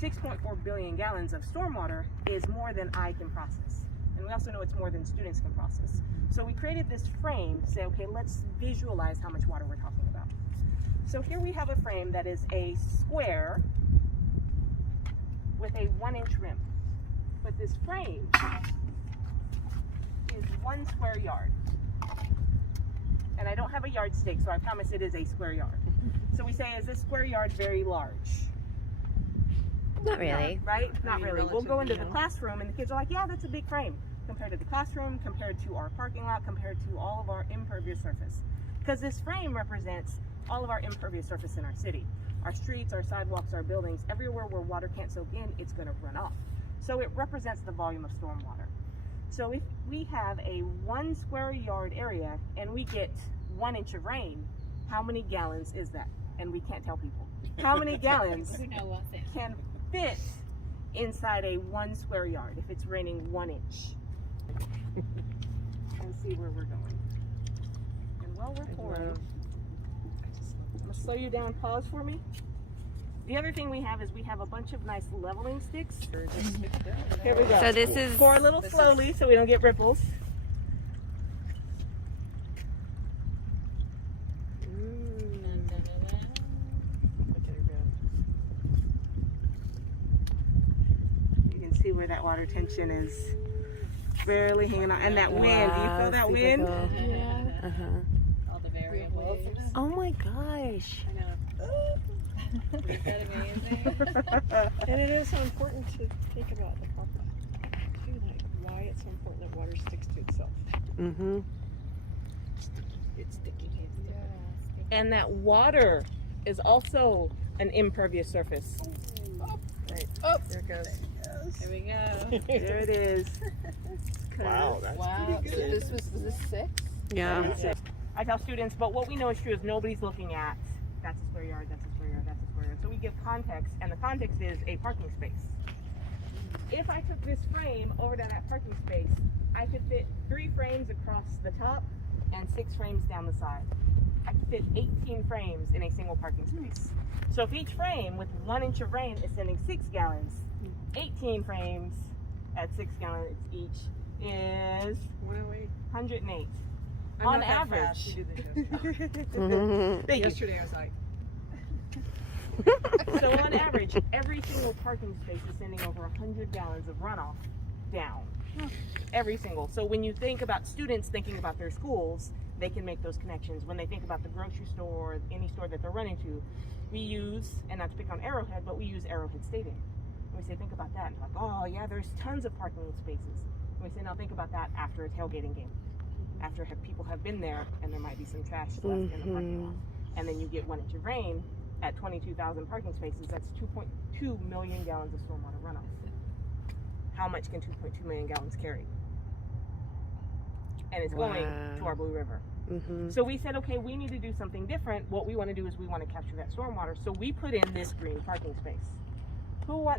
6.4 billion gallons of stormwater is more than I can process. And we also know it's more than students can process. So we created this frame to say, okay, let's visualize how much water we're talking about. So here we have a frame that is a square with a 1-inch rim. But this frame is 1 square yard. And I don't have a yardstick, so I promise it is a square yard. So we say, is this square yard very large? Not really. Right? Not really. We'll go into the classroom and the kids are like, yeah, that's a big frame. Compared to the classroom, compared to our parking lot, compared to all of our impervious surface. Because this frame represents all of our impervious surface in our city. Our streets, our sidewalks, our buildings, everywhere where water can't soak in, it's going to run off. So it represents the volume of stormwater. So if we have a 1 square yard area and we get 1 inch of rain, how many gallons is that? And we can't tell people. How many gallons can fit inside a 1 square yard if it's raining 1 inch? And see where we're going. And while we're pouring, I'm gonna slow you down, pause for me. The other thing we have is we have a bunch of nice leveling sticks. Here we go. So this is... Pour a little slowly so we don't get ripples. You can see where that water tension is barely hanging on. And that wind, do you feel that wind? Cool. Yeah. All the variables. Oh my gosh. I know. Isn't that amazing? And it is so important to think about the proper, too, like why it's so important that water sticks to itself. Mm-hmm. It's sticky. And that water is also an impervious surface. Right. Oh, there it goes. Here we go. There it is. Wow, that's pretty So good. this was this 6? Yeah. I tell students, but what we know is true is nobody's looking at that's a square yard, that's a square yard, that's a square yard. So we give context, and the context is a parking space. If I took this frame over to that parking space, I could fit 3 frames across the top and 6 frames down the side. I could fit 18 frames in a single parking space. So if each frame with 1 inch of rain is sending 6 gallons, 18 frames at 6 gallons each is 108. On average. Mm-hmm. Thank you. Yesterday I was like, So on average, every single parking space is sending over 100 gallons of runoff down. Every single. So when you think about students thinking about their schools, they can make those connections. When they think about the grocery store, or any store that they're running to, we use, and not to pick on Arrowhead, but we use Arrowhead Stadium. And we say, think about that. And like, oh yeah, there's tons of parking spaces. And we say, now think about that after a tailgating game. After people have been there and there might be some trash left in the parking lot. And then you get 1 inch of rain at 22,000 parking spaces, that's 2.2 million gallons of stormwater runoff. How much can 2.2 million gallons carry? And it's going to our Blue River. Mm-hmm. So we said, okay, we need to do something different. What we want to do is we want to capture that stormwater. So we put in this green parking space. Who wants